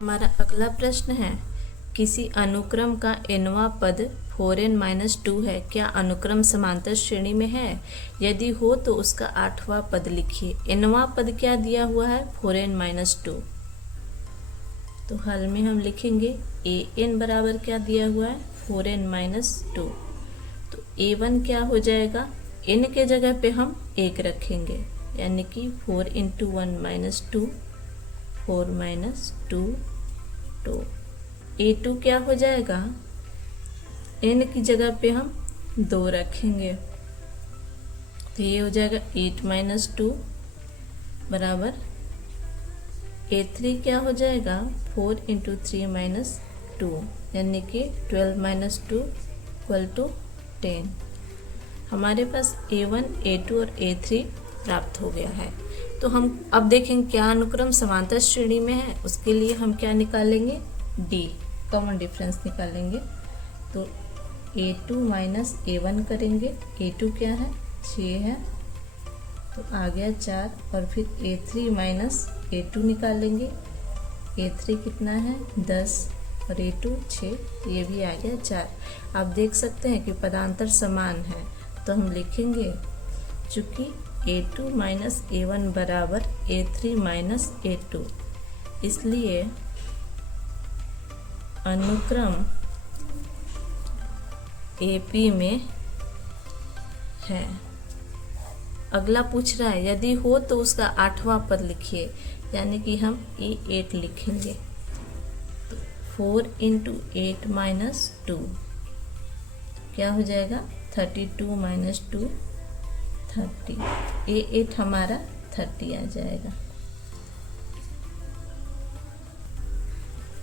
हमारा अगला प्रश्न है, किसी अनुक्रम का nवां पद 4n-2 है, क्या अनुक्रम समांतर श्रेणी में है? यदि हो तो उसका 8वां पद लिखिए। nवां पद क्या दिया हुआ है? 4n-2। तो हल में हम लिखेंगे an बराबर क्या दिया हुआ है? 4n-2। तो a1 क्या हो जाएगा? n के जगह पे हम 1 रखेंगे, यानी कि 4 × 1 - 2, 4 - 2, 2। a2 क्या हो जाएगा? n की जगह पे हम 2 रखेंगे, तो ये हो जाएगा 8 - 2 बराबर a3 क्या हो जाएगा? 4 × 3 - 2, यानी कि 12 - 2 = 10। हमारे पास a1, a2 और a3 प्राप्त हो गया है। तो हम अब देखेंगे क्या अनुक्रम समांतर श्रेणी में है। उसके लिए हम क्या निकालेंगे? d, कॉमन डिफरेंस निकालेंगे। तो a2 - a1 करेंगे। a2 क्या है? 6 है, तो आ गया 4। और फिर a3 - a2 निकालेंगे। a3 कितना है? 10 और a2 6, तो ये भी आ गया 4। आप देख सकते हैं कि पदांतर समान है, तो हम लिखेंगे चूँकि a2 - a1 बराबर a3 - a2, इसलिए अनुक्रम AP में है। अगला पूछ रहा है, यदि हो तो उसका 8वां पद लिखिए, यानी कि हम E8 लिखेंगे। 4 × 8 - 2 क्या हो जाएगा? 32 - 2, 30। A8 हमारा 30 आ जाएगा।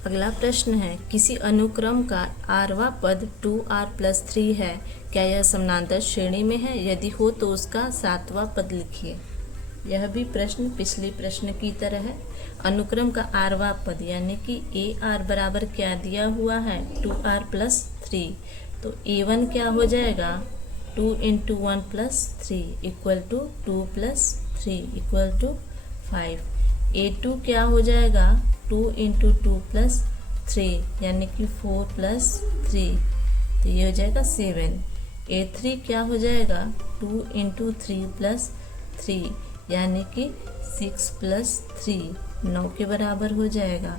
अगला प्रश्न है, किसी अनुक्रम का rवां पद 2r + 3 है, क्या यह समानांतर श्रेणी में है? यदि हो तो उसका 7वां पद लिखिए। यह भी प्रश्न पिछले प्रश्न की तरह है। अनुक्रम का rवां पद यानी कि AR बराबर क्या दिया हुआ है? 2r + 3। तो A1 क्या हो जाएगा? 2 × 1 + 3 = 2 + 3 = 5। A2 क्या हो जाएगा? 2 × 2 + 3 यानी कि 4 + 3, तो ये हो जाएगा 7। A3 क्या हो जाएगा? 2 × 3 + 3 यानी कि 6 + 3, 9 के बराबर हो जाएगा।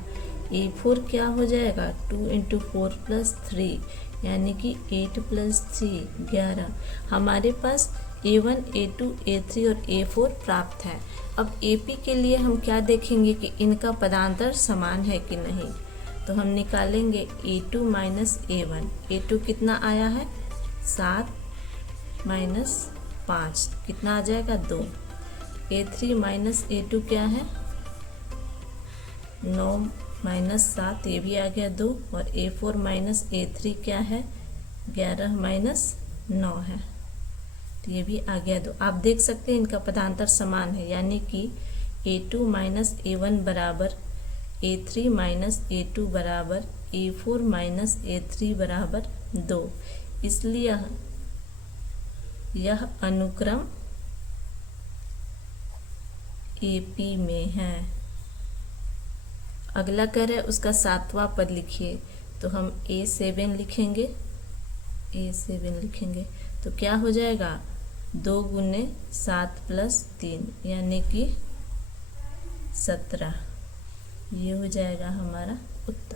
A4 क्या हो जाएगा? 2 × 4 + 3 यानी कि 8 + 3 11। हमारे पास A1, A2, A3 और A4 प्राप्त है। अब AP के लिए हम क्या देखेंगे कि इनका पदांतर समान है कि नहीं। तो हम निकालेंगे A2 - A1। A2 कितना आया है? 7 - 5 कितना आ जाएगा? 2। A3 - A2 क्या है? 9 - 7, ये भी आ गया 2। और A4 - A3 क्या है? 11 - 9 है, तो ये भी आ गया 2। आप देख सकते हैं इनका पदांतर समान है, यानी कि A2 - A1 बराबर A3 - A2 बराबर A4 - A3 बराबर 2। इसलिए यह अनुक्रम AP में है। अगला कह रहे हैं उसका 7वां पद लिखिए। तो हम A7 लिखेंगे। A7 लिखेंगे तो क्या हो जाएगा? 2 × 7 + 3 यानी कि 17। ये हो जाएगा हमारा उत्तर।